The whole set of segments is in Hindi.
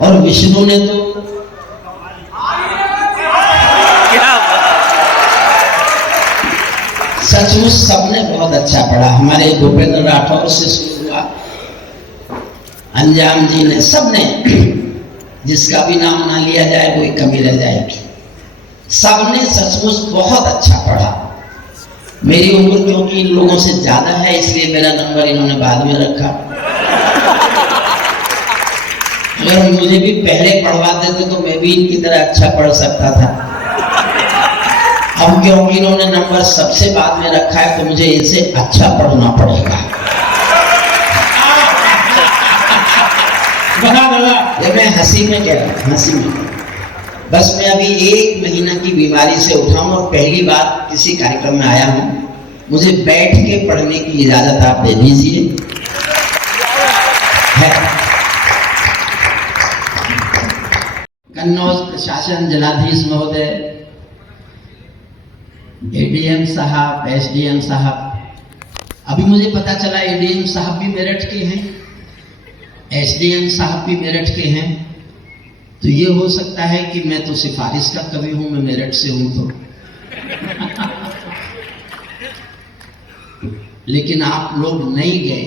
और विष्णु ने तो सचमुच सबने बहुत अच्छा पढ़ा। हमारे भूपेंद्र राठौर से शुरू हुआ, अंजाम जी ने, सबने, जिसका भी नाम ना लिया जाए कोई कमी रह जाएगी। सबने सचमुच बहुत अच्छा पढ़ा। मेरी उम्र क्योंकि इन लोगों से ज्यादा है इसलिए मेरा नंबर इन्होंने बाद में रखा। अगर मुझे भी पहले पढ़वा देते तो मैं भी इनकी तरह अच्छा पढ़ सकता था। अब क्योंकि इन्होंने नंबर सबसे बाद में रखा है तो मुझे इनसे अच्छा पढ़ना पड़ेगा। ये मैं हंसी में कह रहा हूँ, हंसी में। बस मैं अभी 1 महीना की बीमारी से उठा हूं और पहली बार किसी कार्यक्रम में आया हूं। मुझे बैठ के पढ़ने की इजाजत आप दे दीजिए। कन्नौज प्रशासन जनाधीश महोदय, एडीएम साहब, एसडीएम साहब, अभी मुझे पता चला एडीएम साहब भी मेरठ के हैं, एसडीएम साहब भी मेरठ के हैं। तो ये हो सकता है कि मैं तो सिफारिश का कवि हूं, मैं मेरठ से हूं तो। लेकिन आप लोग नहीं गए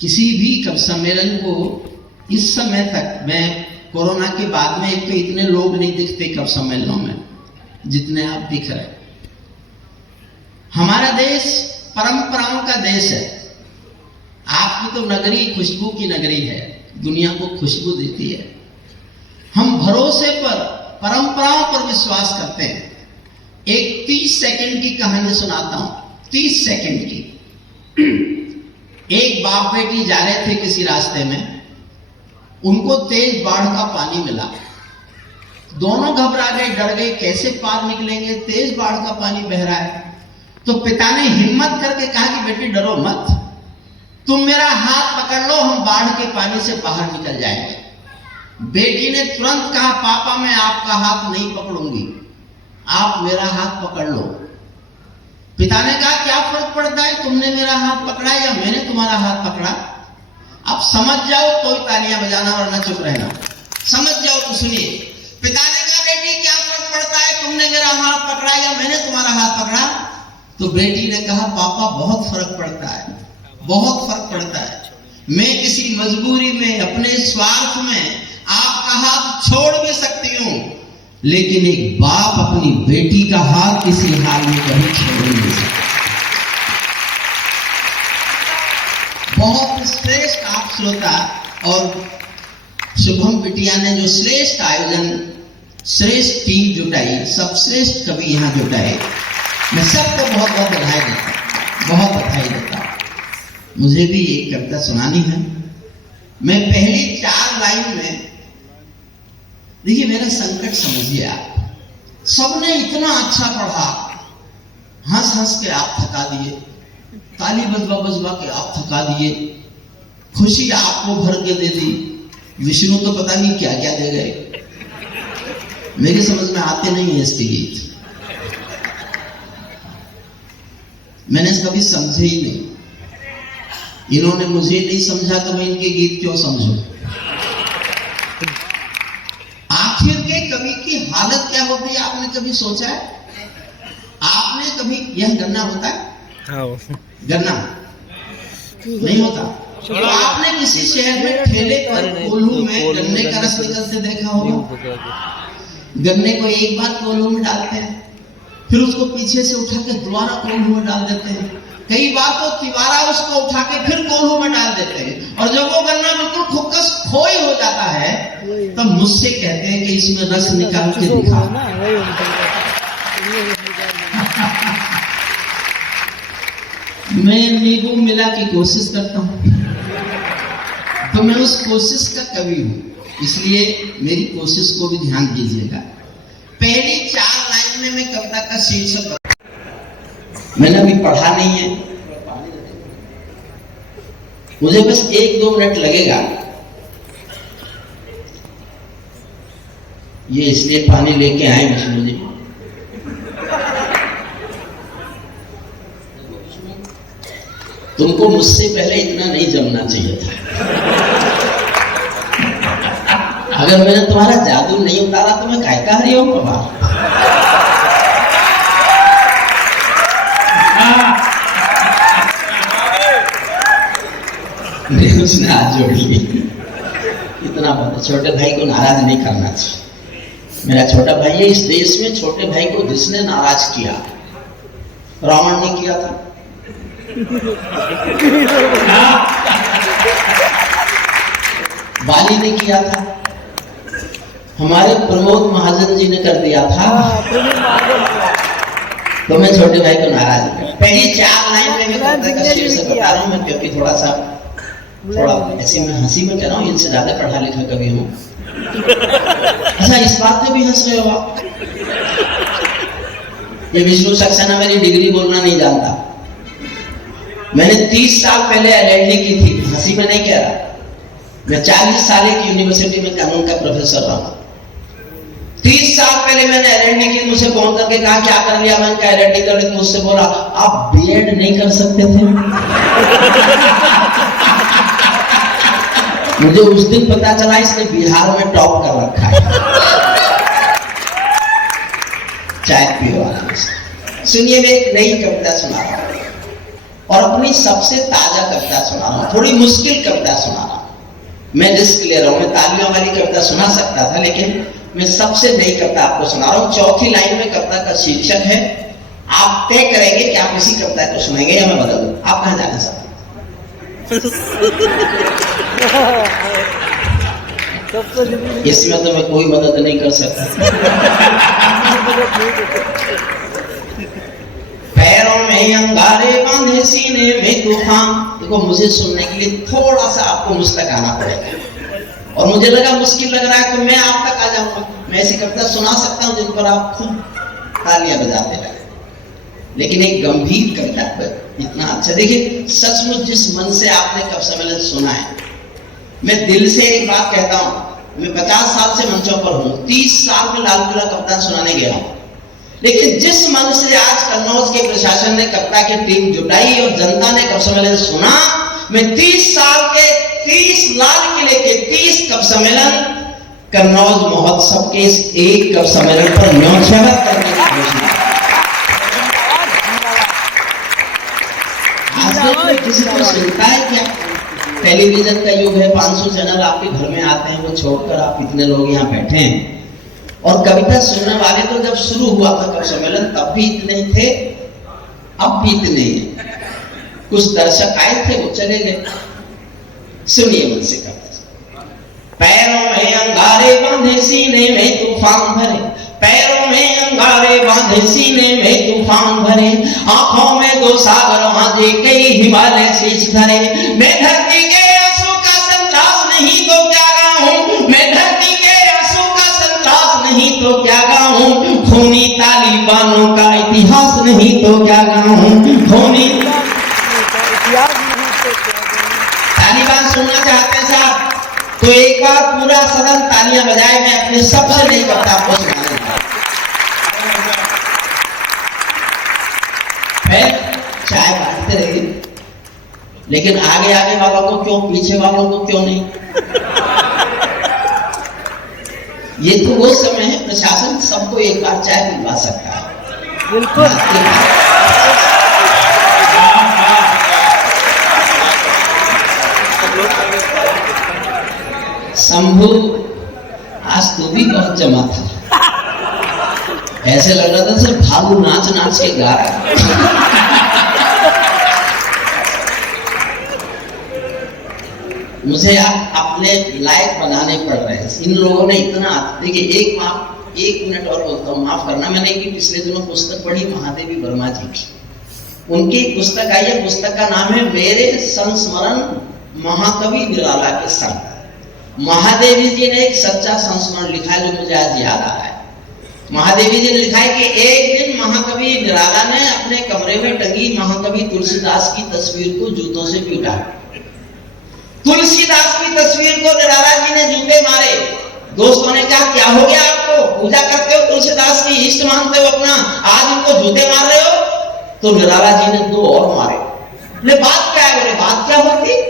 किसी भी कवि सम्मेलन को। इस समय तक, मैं कोरोना के बाद में, एक तो इतने लोग नहीं दिखते कवि सम्मेलनों में जितने आप दिख रहे। हमारा देश परंपराओं का देश है। आपकी तो नगरी खुशबू की नगरी है, दुनिया को खुशबू देती है। हम भरोसे पर, परंपराओं पर विश्वास करते हैं। एक 30 सेकंड की कहानी सुनाता हूं, 30 सेकंड की। एक बाप बेटी जा रहे थे किसी रास्ते में, उनको तेज बाढ़ का पानी मिला। दोनों घबरा गए, डर गए, कैसे पार निकलेंगे, तेज बाढ़ का पानी बह रहा है। तो पिता ने हिम्मत करके कहा कि बेटी डरो मत, तुम मेरा हाथ पकड़ लो, हम बाढ़ के पानी से बाहर निकल जाएंगे। बेटी ने तुरंत कहा, पापा मैं आपका हाथ नहीं पकड़ूंगी, आप मेरा हाथ पकड़ लो। पिता ने कहा क्या फर्क पड़ता है, तुमने मेरा हाथ पकड़ा या मैंने तुम्हारा हाथ पकड़ा? अब समझ जाओ तो ही तालियां बजाना, वरना चुप रहना। समझ जाओ तो सुनिए। पिता ने कहा बेटी क्या फर्क पड़ता है, तुमने मेरा हाथ पकड़ा या मैंने तुम्हारा हाथ पकड़ा? तो बेटी ने कहा पापा बहुत फर्क पड़ता है, बहुत फर्क पड़ता है। मैं किसी मजबूरी में, अपने स्वार्थ में आपका हाथ छोड़ भी सकती हूं, लेकिन एक बाप अपनी बेटी का हाथ किसी हाल में कभी छोड़ नहीं सकता। बहुत श्रेष्ठ आप श्रोता और शुभम बिटिया ने जो श्रेष्ठ आयोजन, श्रेष्ठ टीम जुटाई, सब श्रेष्ठ कवि यहां जुटाए, मैं सबको बहुत बहुत बधाई देता हूं, बहुत बधाई देता हूं। मुझे भी एक कविता सुनानी है। मैं पहली 4 लाइन में, देखिए मेरा संकट समझिए आप। सबने इतना अच्छा पढ़ा, हंस हंस के आप थका दिए, ताली बजवा बजवा के आप थका दिए, खुशी आपको भर के दे दी, विष्णु तो पता नहीं क्या क्या दे गए। मेरी समझ में आते नहीं है इसके गीत, मैंने कभी समझे ही नहीं। इन्होंने मुझे नहीं समझा तो मैं इनके गीत क्यों समझूं? आखिर के कवि की हालत क्या होती है, आपने कभी सोचा है? आपने कभी, यह गन्ना होता है, गन्ना नहीं होता, तो आपने किसी शहर में ठेले पर कोल्हू में गन्ने का रस निकलते देखा होगा। गन्ने को एक बार कोल्हू में डालते हैं, फिर उसको पीछे से उठा के दोबारा कोल्हू में डाल देते हैं, कई बार तो तिवारा उसको उठा के फिर कोल्हू में डाल देते हैं। और जब वो गन्ना बिल्कुल खुक्कस खोई हो जाता है तब मुझसे कहते हैं कि इसमें रस निकाल के दिखा। मैं नींबू मिला की कोशिश करता हूं, तो मैं उस कोशिश का कवि हूं, इसलिए मेरी कोशिश को भी ध्यान दीजिएगा। पहली 4 लाइन में मैं कविता का शीर्षक, मैंने अभी पढ़ा नहीं है, मुझे बस 1-2 मिनट लगेगा। ये इसलिए पानी लेके आए विष्णु जी। तुमको मुझसे पहले इतना नहीं जमना चाहिए था। अगर मैंने तुम्हारा जादू नहीं उतारा तो मैं काहे का हरिओम बाबा। उसने हाथ जोड़ ली। इतना पता, छोटे भाई को नाराज नहीं करना चाहिए। मेरा छोटा भाई है, इस देश में छोटे भाई को जिसने नाराज किया, रावण ने किया था, बाली ने किया था, हमारे प्रमोद महाजन जी ने कर दिया था। तो मैं छोटे भाई को नाराज नहीं। पहली 4 लाइन में कविता का शीर्षक बता रहा हूं मैं, क्योंकि थोड़ा ऐसे में हंसी में कह रहा हूं, इनसे ज्यादा पढ़ा लिखा कवि हूं। अच्छा, इस बात में भी हंस रहे हो आप? ये विष्णु सक्सेना मेरी डिग्री बोलना नहीं जानता। मैंने 30 साल पहले LLD की थी, हंसी में नहीं कह रहा। मैं 40 साल की यूनिवर्सिटी में कानून का प्रोफेसर रहा। 30 साल पहले मैंने LLD की, मुझसे फोन करके कहा क्या कर लिया? मैंने कहा LLD कर ली। मुझसे बोला आप B.Ed नहीं कर सकते थे? मुझे उस दिन पता चला इसने बिहार में टॉप कर रखा है। चाय पियो आराम से। सुनिए, मैं एक नई कविता सुना रहा हूं और अपनी सबसे ताजा कविता सुना रहा हूं, थोड़ी मुश्किल कविता सुना रहा हूं। मैं रिस्क ले रहा हूं, मैं तालियों वाली कविता सुना सकता था, लेकिन मैं सबसे नई कविता आपको सुना रहा हूं। चौथी लाइन में कविता का शीर्षक है, आप तय करेंगे कि आप इसी कविता को सुनेंगे या मैं बदल दूं। आप कहां जाना चाहते हैं? इसमें तो मैं कोई मदद नहीं कर सकता। पैरों में अंगारे बांधे सीने में तूफान। देखो, मुझे सुनने के लिए थोड़ा सा आपको मुझ तक आना पड़ेगा, और मुझे लगा मुश्किल लग रहा है तो मैं आप तक आ जाऊंगा। मैं ऐसी कविता सुना सकता हूं जिन पर आप खूब तालियां बजाते लगे, लेकिन एक गंभीर कविता पर इतना अच्छा। देखिए, सचमुच जिस मन से आपने कवि सम्मेलन सुना है, मैं दिल से एक बात कहता हूं, मैं 50 साल से मंचों पर हूं, 30 साल में लाल किला कविता सुनाने गया हूं, लेकिन जिस मन से आज कन्नौज के प्रशासन ने कविता की टीम जुटाई और जनता ने कवि सम्मेलन सुना, मैं 30 साल के 30 लाल किले के 30 कवि सम्मेलन कन्नौज महोत्सव के इस एक कवि सम्मेलन पर न्योछावत करने की घोषणा। आज किसी को सुनता है क्या? टेलीविजन का युग है, 500 चैनल आपके घर में आते हैं, वो छोड़कर आप इतने लोग यहाँ बैठे हैं। और कविता सुनने वाले तो जब शुरू हुआ था कवि सम्मेलन तब भी इतने ही थे, अब भी इतने ही। कुछ दर्शक आए थे, वो चले गए। सुनिए मुझसे कविता। पैरों में अंगारे बांधे सीने में तूफान भरे, पैरों में अंगारे बांधे सीने में तूफान भरे, आंखों में 2 सागर भांजे कई हिमालय शीश धरे। मैं धरती के आंसू का संतरास नहीं तो क्या गाऊं, मैं धरती के आंसू का संतरास नहीं तो क्या गाऊं, खूनी तालिबानों का इतिहास नहीं तो क्या गाऊं, खूनी तालिबान सुनना चाहते हैं साहब तो एक बार पूरा सदन तालियां बजाए। मैं अपने सबसे नई कविता आपको सुनाने लगा। चाय बांटते रहिए, लेकिन आगे आगे वालों को क्यों, पीछे वालों को क्यों नहीं? ये तो वो समय है, प्रशासन सबको एक बार चाय पिलवा सकता है। बिल्कुल। शंभू, आज तू भी बहुत जमा था, ऐसे लग रहा था सिर्फ भालू नाच नाच के गा रहा है। मुझे आप अपने लायक बनाने पड़ रहे हैं। इन लोगों ने इतना, देखिए एक मिनट और बोलता हूँ, माफ करना। मैंने कि पिछले दिनों पुस्तक पढ़ी महादेवी वर्मा जी की, उनकी पुस्तक आई है, पुस्तक का नाम है मेरे संस्मरण महाकवि निराला के संग। महादेवी जी ने एक सच्चा संस्मरण लिखा है जो मुझे आज याद आ रहा है। महादेवी जी ने लिखा है कि एक दिन महाकवि निराला ने अपने कमरे में टंगी महाकवि तुलसीदास की तस्वीर को जूतों से पीटा। तुलसीदास की तस्वीर को निराला जी ने जूते मारे। दोस्तों ने कहा क्या हो गया आपको, पूजा करते हो तुलसीदास की, इष्ट मानते हो अपना, आज इनको जूते मार रहे हो? तो निराला जी ने 2 और मारे। बोले बात क्या है? बोले बात क्या होती,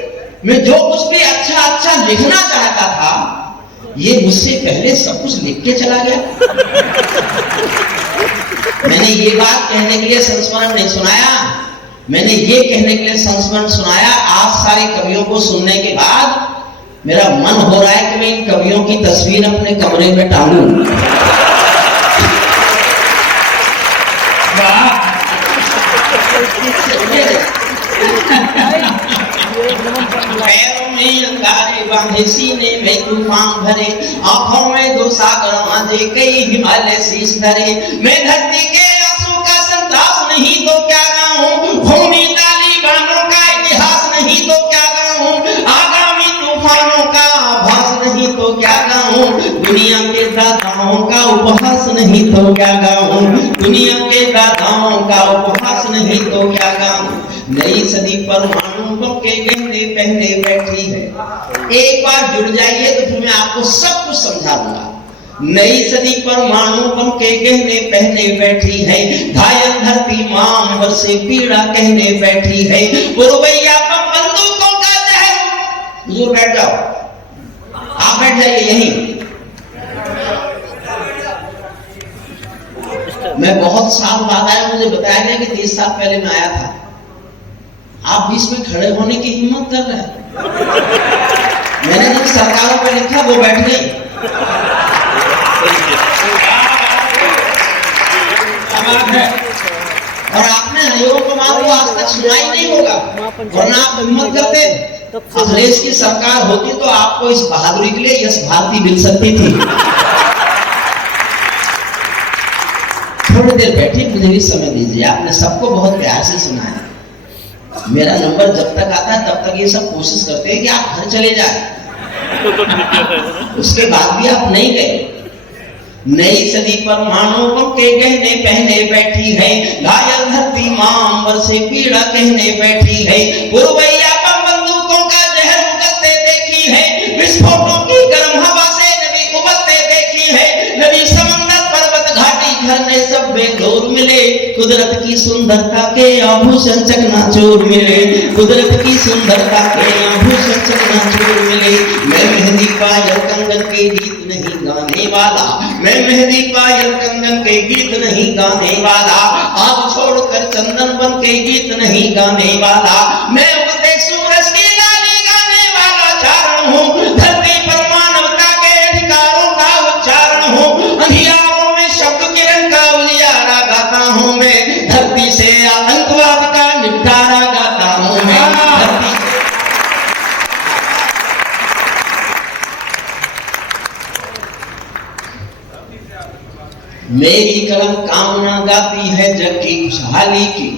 मैं जो कुछ भी अच्छा अच्छा लिखना चाहता था ये मुझसे पहले सब कुछ लिख के चला गया। मैंने ये बात कहने के लिए संस्मरण नहीं सुनाया, मैंने ये कहने के लिए संस्मरण सुनाया। आज सारे कवियों को सुनने के बाद मेरा मन हो रहा है कि मैं इन कवियों की तस्वीर अपने कमरे में टांगूं। पैरों में अंगारे बांधे, सीने में तूफान भरे, आंखों में दो सागर आंधे, कई हिमालय शीश धरे। मैं धरती के आंसू का संताप नहीं तो क्या गाऊं, भूमि तालिबानों का इतिहास नहीं तो क्या गाऊं, आगामी तूफानों का आभास नहीं तो क्या गाऊं, दुनिया के दाताओं का उपहास नहीं तो क्या गाऊं, दुनिया के दाताओं का उपहास नहीं तो क्या गाऊं। नई सदी परमाणु बम के गहने पहने बैठी है। एक बार जुड़ जाइए तो फिर मैं आपको सब कुछ समझा दूंगा। नई सदी परमाणु बम के गहने पहने बैठी है, घायल धरती मां अंबर से पीड़ा कहने बैठी है। पुरवैया पर बंदूकों का जहर। हुजूर बैठ जाओ, आप बैठ जाइए यहीं। मैं बहुत साल बाद आया, मुझे बताया गया कि 30 साल पहले मैं आया था। आप बीच में खड़े होने की हिम्मत कर रहे हैं। मैंने जब सरकारों पर लिखा वो बैठ गई। और आपने हरिओम कमाल को आज तक सुना ही नहीं होगा, वरना आप हिम्मत करते। अंग्रेज की सरकार होती तो आपको इस बहादुरी के लिए यश भारती मिल सकती थी। थोड़ी देर बैठी, मुझे भी समय दीजिए। आपने सबको बहुत प्यार से सुना है। मेरा नंबर जब तक आता है तब तक ये सब कोशिश करते हैं कि आप घर चले जाए, उसके बाद भी आप नहीं गए। नई सदी परमाणु बम के गहने पहने बैठी है, घायल धरती मां अंबर से पीड़ा कहने बैठी है। पुरवैया पर बंदूकों का जहर उगलते देखी है, विस्फोटों की गर्म हवा से नदी उबलते देखी है। नदी समंदर पर्वत घाटी झरने सब बेदौर मिले, कुदरत की सुंदरता के आभूषण चकनाचूर मिले, कुदरत की सुंदरता के आभूषण चकनाचूर मिले। मैं मेहंदी पायल कंगन के गीत नहीं गाने वाला, मैं मेहंदी पायल कंगन के गीत नहीं गाने वाला, आग छोड़कर चंदन बन के गीत नहीं गाने वाला। मैं उगते सूरज की लाली गाने वाला चारण हूँ, धरती पर मानवता के अधिकारों का उच्चारण हूँ। अंधियारों में शब्द किरण का उजियारा गाता हूँ मैं, धरती से आतंकवाद का निपटारा गाता हूँ मैं। मेरी कलम कामना गाती है जग की खुशहाली की।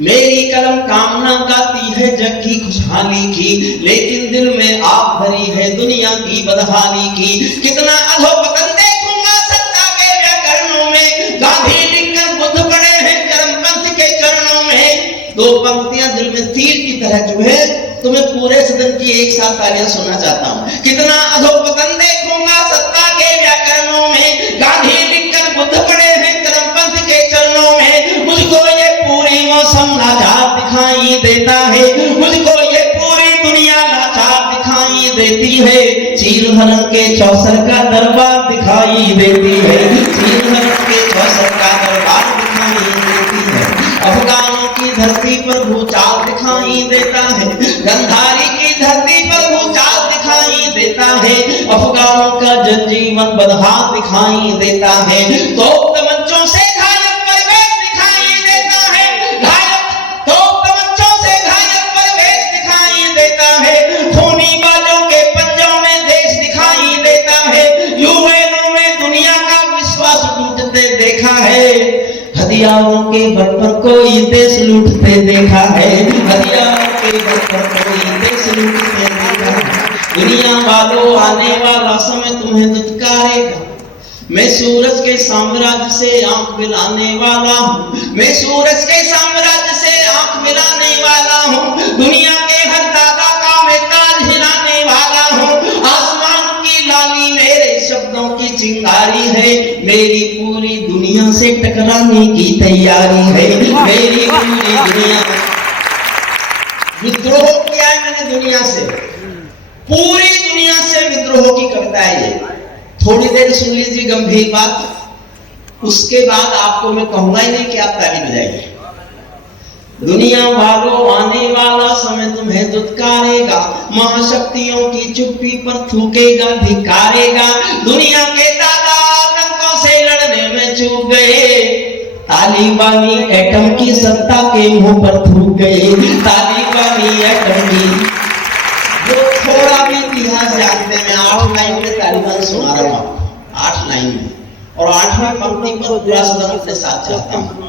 मेरी कलम कामना गाती है जग की खुशहाली की, लेकिन दिल में आग भरी है दुनिया की बदहाली की। कितना अधोपतन देखूंगा सत्ता के व्याकरणों में, गांधी लिखकर बुद्ध पड़े हैं चरमपंथ के चरणों में। दो पंक्तियां दिल में तीर की तरह चुभे, तुम्हें पूरे सदन की एक साथ तालियां सुनना चाहता हूं। कितना अधोपतन देखूंगा सत्ता के व्याकरणों में, गांधी लिखकर बुद्ध पड़े हैं चरमपंथ के चरणों में। मुझको ये पूरी मौसम लाचार दिखाई देता है, मुझको ये पूरी दुनिया लाचार दिखाई देती है। चीर हरण के चौसर का दरबार दिखाई देती है, चीर हरण के चौसर का दरबार दिखाई देती है। अफगानों की धरती पर भूचाल दिखाई देता है, गंधारी की धरती पर भूचाल दिखाई देता है। अफगानों का जनजीवन बदहाल दिखाई देता है। तो तमंचों से घायल परिवेश दिखाई देता है, तो तमंचों से घायल परिवेश दिखाई देता है। खूनी बाजों के पंजों में देश दिखाई देता है। यूएनओ में दुनिया का विश्वास टूटते देखा है, हथियारों के बल पर कोई देश लूटते देखा है, हथियारों के बल पर कोई देश लूटते देखा है। दुनिया वालों आने वाला समय तुम्हें दुत्कारेगा, मैं सूरज के साम्राज्य से आंख मिलाने वाला हूँ, मैं सूरज के साम्राज्य से आंख मिलाने वाला हूँ। दुनिया के हर दादा का मैं ताज हिलाने वाला हूँ। आसमान की लाली मेरे शब्दों की चिंगारी है, मेरी पूरी दुनिया से टकराने की तैयारी है, मेरी पूरी दुनिया। विद्रोह किया है मैंने दुनिया से, पूरी दुनिया से विद्रोह विद्रोह की कविता है ये। थोड़ी देर सुन लीजिए गंभीर बात, उसके बाद आपको मैं कहूंगा ही नहीं कि आप ताली बजाइए। दुनिया भागो, आने वाला समय तुम्हें दुत्कारेगा, महाशक्तियों की चुप्पी पर थूकेगा, धिकारेगा। दुनिया के दादा आतंकों से लड़ने में चूक गए, तालिबानी एटम की सत्ता के मुंह पर थूक गए। तालिबानी एटम की, जो थोड़ा भी इतिहास जानते हैं, 8 लाइन में तालिबान सुना रहा हूं आपको, 8 लाइन में, और 8वीं पंक्ति पर पूरा सदन अपने साथ चाहता हूं।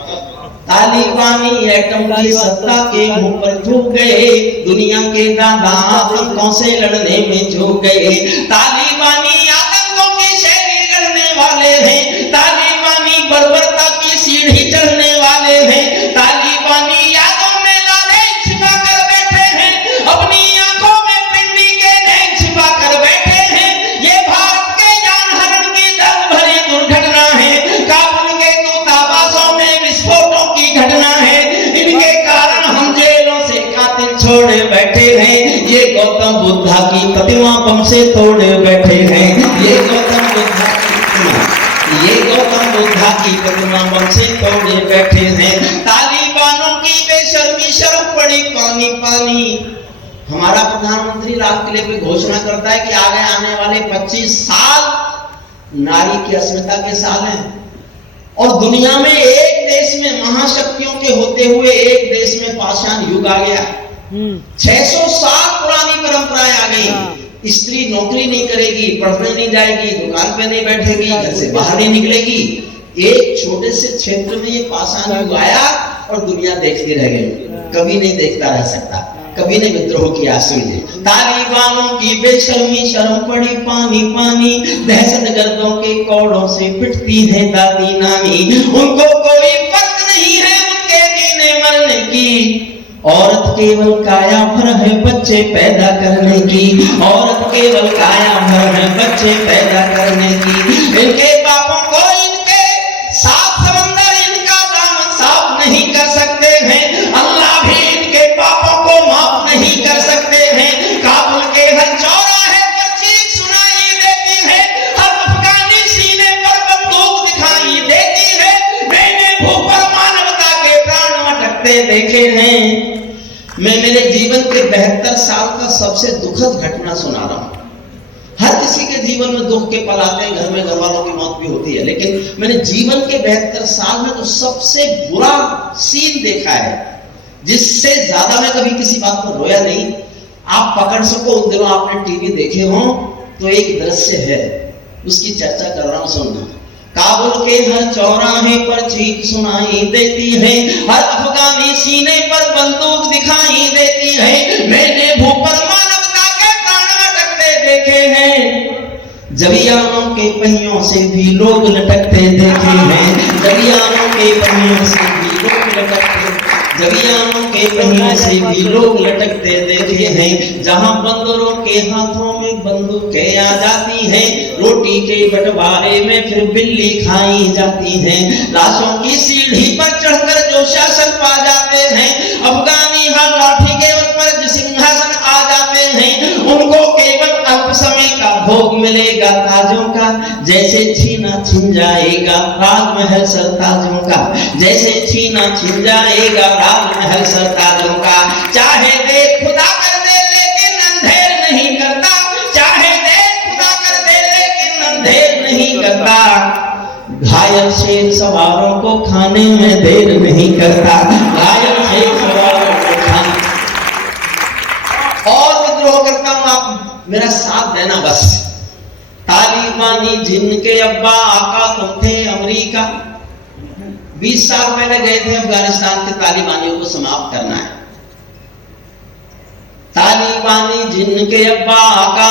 तालिबानी एटम की सत्ता के मुंह पर थूक गए, दुनिया के दादा आतंकों से लड़ने में झुक गए। तालिबानी आतंकों की शैली लड़ने वाले हैं, तालिबानी बर्बरता की सीढ़ी चढ़ने वाले हैं। तालिबानी यादों में लाले छिपा कर बैठे हैं, अपनी आंखों में पिंडी के नैन छिपा कर बैठे हैं। ये भारत के जानहरण की दर्द भरी दुर्घटना है, काबुल के दूतावासों में विस्फोटों की घटना है। इनके कारण हम जेलों से कातिल छोड़े बैठे हैं, ये गौतम बुद्धा की प्रतिमा बम से तोड़े बैठे हैं। ये गौतम बुद्धा की प्रतिमा, ये गौतम बुद्धा की प्रतिमा बम से तोड़े बैठे हैं। तालिबानों की बेशर्मी शर्म पड़ी पानी पानी। हमारा प्रधानमंत्री लाल किले पे घोषणा करता है कि आगे आने वाले 25 साल नारी की अस्मिता के साल हैं, और दुनिया में एक देश में महाशक्तियों के होते हुए एक देश में पाषाण युग आ गया। 600 साल पुरानी परंपराएं आ गई। स्त्री नौकरी नहीं करेगी, पढ़ने नहीं जाएगी, दुकान पे नहीं बैठेगी, घर से बाहर नहीं निकलेगी। एक छोटे से क्षेत्र में ये पाषाण युग आया और दुनिया देखती रह गई, कभी नहीं देखता रह सकता, कभी ने विद्रोह की आंसू ली। तालिबानों की बेशर्मी शर्म पड़ी पानी पानी, दहशतगर्दों के कौड़ों से पिटती है दादी नानी। उनको कोई फर्क नहीं है उनके जीने मरने की, औरत केवल काया भर है बच्चे पैदा करने की। औरत केवल काया भर है बच्चे पैदा करने की। इनके बापों को इनके सात समंदर इनका दामन साफ नहीं कर सकते हैं, अल्लाह भी इनके पापों को माफ नहीं कर सकते हैं। काबुल के हर चौराहे पर चीख सुनाई देती है, हर अफगानी सीने पर बंदूक दिखाई देती है। मैंने भूख पर मानवता के प्राण अटकते देखे हैं। मैं मेरे जीवन के 72 साल का सबसे दुखद घटना सुना रहा हूं। हर किसी के जीवन में दुख के पल आते हैं, घर में घर वालों की मौत भी होती है, लेकिन मैंने जीवन के 72 साल में तो सबसे बुरा सीन देखा है, जिससे ज्यादा मैं कभी किसी बात पर रोया नहीं। आप पकड़ सको, उन दिनों आपने टीवी देखे हो तो एक दृश्य है, उसकी चर्चा कर रहा हूं, सुनना। काबुल के हर चौराहे पर चीख सुनाई देती है, हर अफगानी सीने पर बंदूक दिखाई देती है। मैंने भूख पर मानवता के प्राण अटकते देखे हैं, जबियानों के पहियों से भी लोग लटकते देखे हैं। जबियानों के पहियों से भी लोग लटकते, जबियानों के पहियों से भी लोग लटकते देखे हैं। जहां बंदरों के हाथों में बंदूकें आ जाती हैं, रोटी के बंटवारे में फिर बिल्ली खाई जाती हैं। लाशों की सीढ़ी पर चढ़कर जो शासन पा जाते हैं, अफगानी हर लाठी के ऊपर जो सिंहासन आ जाते हैं, उनको केवल अल्प समय का भोग मिलेगा ताजों का, जैसे छीना छिन जाएगा राजमहल सरताजों का, जैसे छीना छिन जाएगा राजमहल सरताजों का। चाहे देख खुदा कर दे लेकिन अंधेर नहीं करता, चाहे देख खुदा कर दे लेकिन अंधेर नहीं करता। घायल शेर सवारों को खाने में देर नहीं करता, घायल शेर सवारों को खाने। और विद्रोह करता हूं, आप मेरा साथ देना बस। तालिबानी जिनके अब्बा आका तुम थे अमेरिका, 20 साल पहले गए थे अफगानिस्तान के तालिबानियों को समाप्त करना है। तालिबानी जिनके अब्बा आका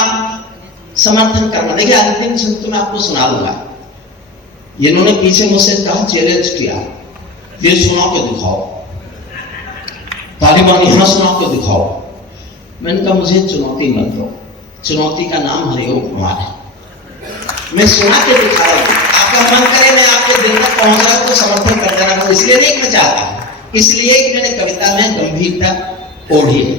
समर्थन करना। देखिए अंतिम शब्द तो मैं आपको सुना दूंगा, इन्होंने पीछे मुझसे कहा, चैलेंज किया, ये सुना के दिखाओ, तालिबानी यहां सुना के दिखाओ। मैंने कहा मुझे चुनौती मत दो, चुनौती का नाम हरिओम कुमार है, मैं सुना के दिखा रहा हूं। आपका मन करे मैं आपके दिल तक पहुंच रहा तो समर्थन कर देना, इसलिए नहीं मैं चाहता, इसलिए कि मैंने कविता में गंभीरता ओढ़ी है।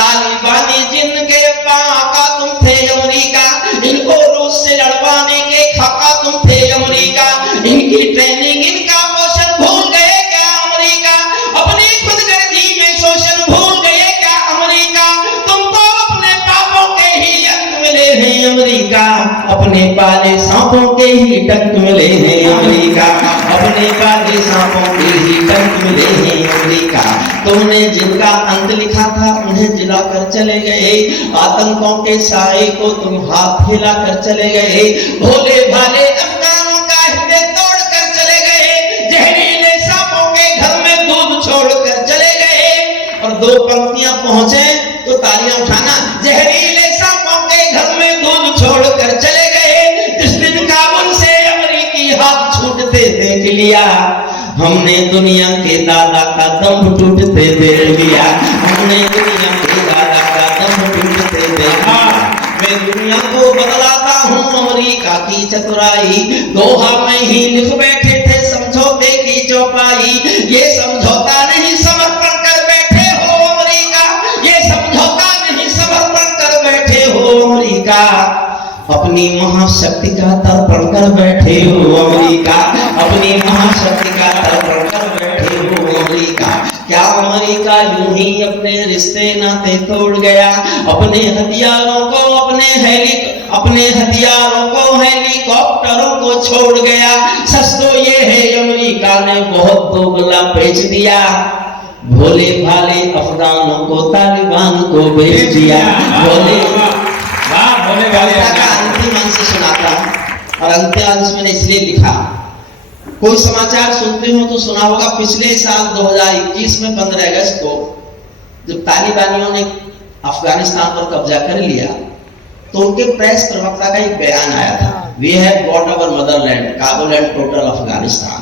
तालिबानी जिनके पाका तुम थे अमेरिका, इनको रूस से लड़वाने के खाका तुम थे अमेरिका, इनकी ट्रेनिंग इनका पोषण भूल गए क्या अमेरिका, अपनी खुदगर्जी में शोषण भूल गए क्या अमेरिका, तुम तो अपने पापों के ही अंत मिले हैं अमेरिका, अपने पाले सांपों के ही डंक मिले हैं अमेरिका, अपने पाले सांपों के ही डंक मिले हैं अमेरिका। तुमने जिनका अंत लिखा था उन्हें जिलाकर चले गए, आतंकों के साए को तुम हाथ हिलाकर चले गए, भोले भाले अफगानों का हृदय तोड़कर चले गए, जहरीले सांपों के घर में दूध छोड़कर चले गए। और दो पंक्तियां पहुंचे तो तालियां उठाना, जहरीले सांपों के घर में दूध छोड़कर चले गए, जिस दिन काबुल से अमेरिकी हाथ छूटते देख लिया, हमने दुनिया के दादा का दम टूटते देख लिया, हमने दुनिया के दादा का दम टूटते देख लिया। मैं दुनिया को बदलाता हूँ अमेरिका की चतुराई, दोहा में ही लिख बैठे थे समझौते की चौपाई, ये समझौता नहीं समर्पण कर बैठे हो अमेरिका, ये समझौता नहीं समर्पण कर बैठे हो अमेरिका, अपनी महाशक्ति का तर्पण कर बैठे हो अमेरिका, अपनी महाशक्ति का तर्पण कर बैठे हो अमेरिका। क्या अमेरिका यूं ही अपने रिश्ते नाते तोड़ गया, अपने हथियारों को हेलीकॉप्टरों को छोड़ गया, सच तो ये है अमेरिका ने बहुत दोगला बेच दिया, भोले भाले अफगानों को तालिबान को बेच दिया, भोले का अंतिम अंश सुनाता हूं और अंतिम अंश मैंने इसलिए लिखा, कोई समाचार सुनते हो तो सुना होगा पिछले साल 2021 में 15 अगस्त को जब तालिबानियों ने अफगानिस्तान पर कब्जा कर लिया तो उनके प्रेस प्रवक्ता का एक बयान आया था, we have got our motherland, Kabul and total Afghanistan,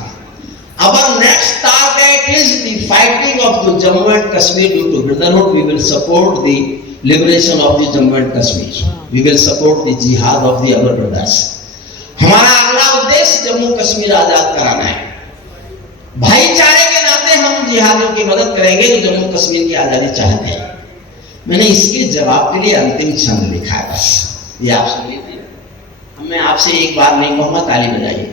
our next target is the fighting of the Jammu and Kashmir due to brotherhood, we will support the liberation of the Jammu and Kashmir, we will support the jihad of the our brothers। हमारा अगला उद्देश्य जम्मू कश्मीर आजाद कराना है, भाईचारे के नाते हम जिहादियों की मदद करेंगे जो जम्मू कश्मीर की आजादी चाहते हैं। मैंने इसके जवाब के लिए अंतिम छंद लिखा है, बस ये आप सुन लीजिए। मैं आपसे एक बार नहीं कहूंगा, ताली बजाइए।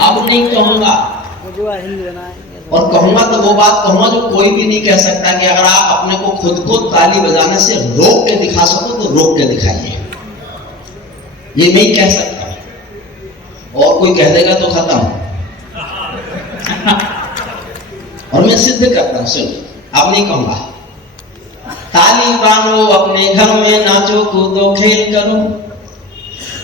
अब नहीं कहूंगा और कहूंगा तो वो बात कहूंगा जो कोई भी नहीं कह सकता कि अगर आप अपने को खुद को ताली बजाने से रोक के दिखा सको तो रोक के दिखाइए, ये नहीं कह सकता और कोई कह देगा तो खत्म। और मैं सिद्ध करता हूं, सुन, अब नहीं कहूंगा। ताली बांधो अपने घर में नाचो कूदो खेल करो,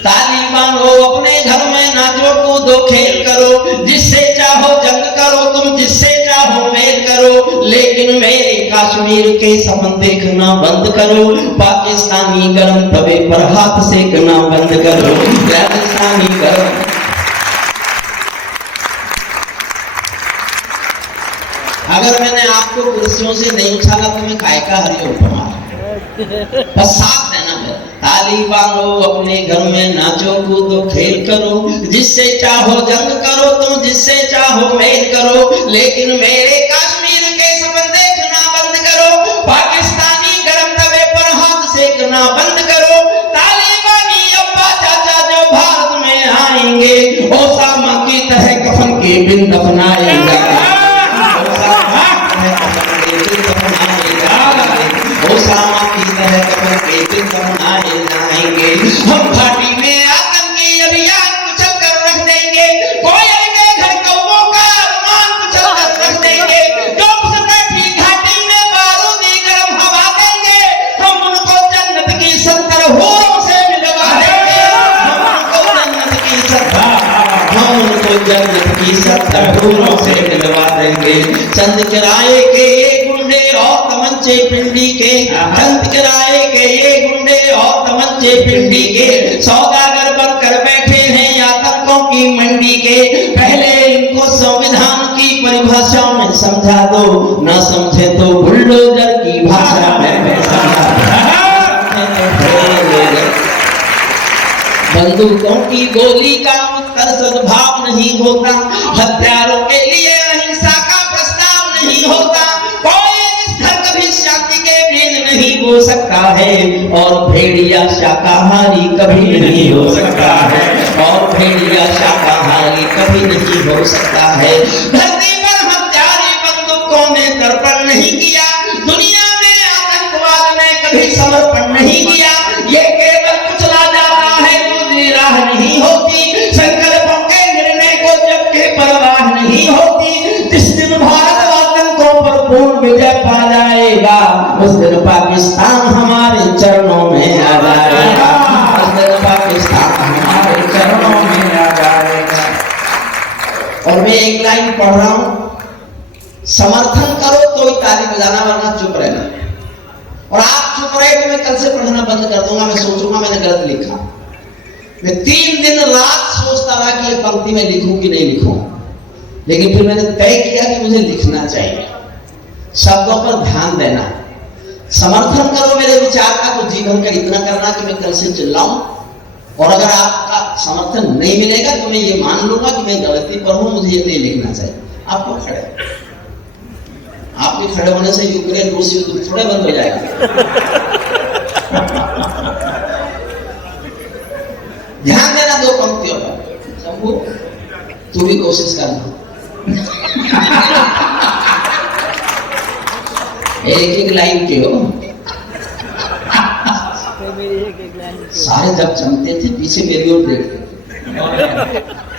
ताली बांधो अपने घर में नाचो कूदो खेल करो, जिससे चाहो जंग करो तुम, जिससे चाहो मेल करो, लेकिन मेरे कश्मीर के सपन देखना बंद करो, पाकिस्तानी गरम तवे पर हाथ सेकना बंद करो, राजस्थानी गरम। अगर मैंने आपको कुर्सियों से नहीं उछाला तो मैं काय का हरिओम पमार, बस साथ देना है। ताली बांधो अपने घर में नाचो कूदो खेल करो, जिससे चाहो जंग करो तुम, जिससे चाहो मेल करो, लेकिन मेरे कश्मीर के सपन देखना बंद करो, पाकिस्तानी गरम तवे पर हाथ सेकना बंद करो, तालिबानी अब्बा चाचा जो भारत में आएंगे ओसामा की तरह कफन के बिन दफनाएंगे, ओसामा की तरह कफन के बिन दफनाए जाएंगे। हम घाटी में आतंकी अभियान कुचल कर रख देंगे, कोयल के घर कौवों का अरमान कुचल कर रख देंगे, जो उस बैठी घाटी में बारूदी गर्म हवा देंगे, हम उनको जन्नत की 70 हूरों से मिलवा देंगे, हम उनको जन्नत की 70 हूरों से मिलवा देंगे। चंद किराए के ये गुंडे और तमंचे पिंडी के, चंद किराए के ये गुंडे और तमंचे पिंडी के, सौदागर बनकर बैठे हैं आतंकों की मंडी के, पहले इनको संविधान की परिभाषा में समझा दो, ना समझे तो बुलडोजर की भाषा में समझा दो। बंदूकों की गोली का उत्तर सद्भाव नहीं होता, हथियारों के लिए अहिंसा का प्रस्ताव हो सकता है, और भेड़िया शाकाहारी कभी नहीं हो सकता है, और भेड़िया शाकाहारी कभी नहीं हो सकता है। धरती पर हत्यारे बंदूकों ने तर्पण नहीं किया, दुनिया में आतंकवाद ने कभी समर्पण नहीं किया। ये केवल कुचला जाता है, दूसरी राह नहीं होती। संकल्पों के निर्णय को जबकि परवाह नहीं होती। जिस दिन भारत आतंकों पर पूर्ण विजय पा जाएगा, उस दिन पाकिस्तान हमारे चरणों में आ जाएगा, उस दिन पाकिस्तान हमारे चरणों में आ जाएगा। और मैं एक लाइन पढ़ रहा हूं, समर्थन करो तो ही ताली बजाना, वरना चुप रहना। और आप चुप रहे तो मैं कल से पढ़ना बंद कर दूंगा। मैं सोचूंगा मैंने गलत लिखा। मैं 3 दिन रात सोचता रहा कि ये पंक्ति में लिखूं कि नहीं लिखूं, लेकिन फिर मैंने तय किया कि मुझे लिखना चाहिए। शब्दों पर ध्यान देना, समर्थन करो मेरे विचार का तो जी भर कर इतना करना कि मैं कल से चिल्लाऊं, और अगर आपका समर्थन नहीं मिलेगा तो मैं ये मान लूंगा कि मैं गलती पर हूं, मुझे ये नहीं लिखना चाहिए। आपको खड़े, आपके खड़े होने से यूक्रेन रूस युद्ध थोड़े बंद हो जाएगा। ध्यान देना 2 पंक्तियों पर। शंभू तू भी कोशिश करना। एक लाइन के हो, सारे जब चमते थे पीछे मेरी ओर देखते,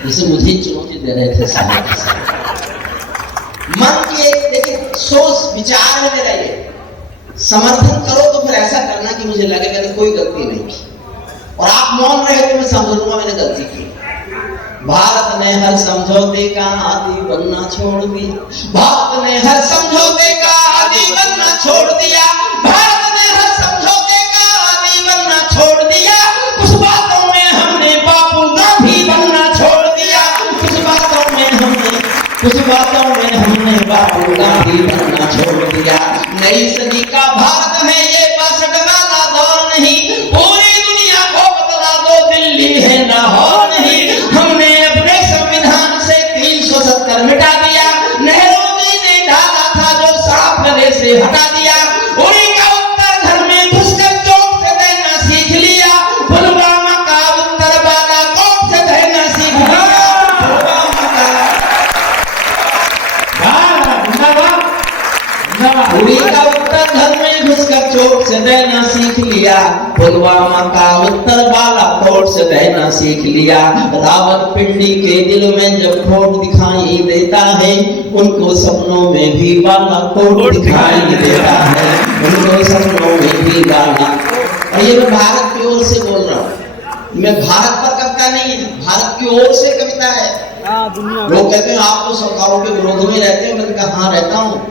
जैसे मुझे ही चुनौती दे रहे थे सारे के सारे। मन के देखिए सोच विचार में रहिए, समर्थन करो तो फिर ऐसा करना कि मुझे लगे मैंने कोई गलती नहीं की, और आप मौन रहे तो मैं समझ लूंगा मैंने गलती की। भारत ने हर समझौते का आदि बनना छोड़ दिया, भारत ने हर समझौते का आदि बनना छोड़ दिया, भारत ने हर समझौते का आदि बनना छोड़ दिया। कुछ बातों में हमने बापू गांधी बनना छोड़ दिया, कुछ बातों में हमने बापू गांधी बनना छोड़ दिया। नई सदी का भारत है ये 62 वाला दौर नहीं, पूरी दुनिया को बतला दो दिल्ली है लाहौर नहीं। हमने अपने संविधान से 370 मिटा दिया, नेहरू जी ने डाला था जो साफ गले से हटा दिया। उड़ी का उत्तर घर में घुसकर चौक से देना सीख लिया, पुलवामा का उत्तर बालाकोट से देना सीख लिया। उड़ी का उत्तर घर में घुसकर चोट से देना सीख लिया, पुलवामा का उत्तर बालाकोट से देना सीख लिया। रावलपिंडी के दिल में जब खोट दिखाई देता है, उनको सपनों में भी बालाकोट दिखाई देता है, उनको सपनों में भी बाला। और ये मैं भारत की ओर से बोल रहा हूँ, मैं भारत पर कविता नहीं है, भारत की ओर से कविता है। लोग कहते हैं आप तो सरकारों के विरोध में रहते हैं, मैंने कहा हाँ रहता हूँ,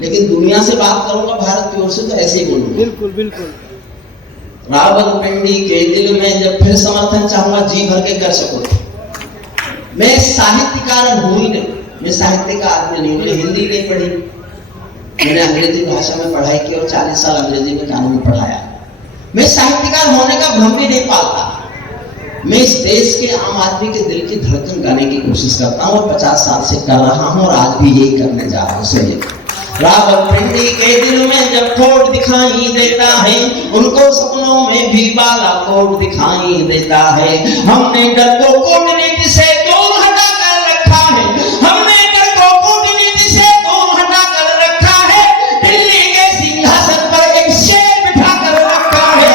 लेकिन दुनिया से बात करूंगा भारत की ओर से तो ऐसे ही बोलूंगा। बिल्कुल बिल्कुल। रावलपिंडी के दिल में जब फिर समर्थन चाहूंगा जी भर के कर सको। मैं साहित्यकार हूं ही नहीं, मैं साहित्य का आदमी नहीं, मैंने हिंदी नहीं पढ़ी, मैंने अंग्रेजी भाषा में पढ़ाई की और 40 साल अंग्रेजी में कानून पढ़ाया। मैं साहित्यकार होने का भ्रम भी नहीं पालता। मैं इस देश के आम आदमी के दिल की धड़कन गाने की कोशिश करता हूँ और 50 साल से कर रहा हूँ और आज भी यही करने जा रहा हूँ। सुनिए, रावलपिंडी के दिल में जब खोट दिखाई देता है, उनको सपनों में भी बालाकोट दिखाई देता है। हमने डर को कूटनीति से दूर हटा कर रखा है, हमने डर को कूटनीति से दूर हटा कर रखा है। दिल्ली के सिंहासन पर एक शेर बिठा कर रखा है,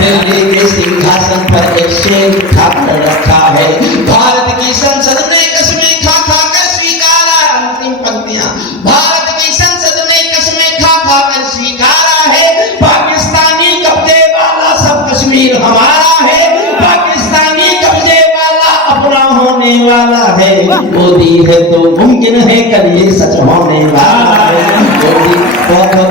दिल्ली के सिंहासन पर एक शेर बिठा कर रखा है। भारत की संसद ने कसमें खा खा कर स्वीकारा, अंतिम पंक्तियां, भारत की संसद ने कसमें खा खा कर स्वीकारा है। पाकिस्तानी कब्जे वाला सब कश्मीर हमारा है, पाकिस्तानी कब्जे वाला अपना होने वाला है। मोदी है तो मुमकिन है कल ये सच होने वाला है। मोदी बहुत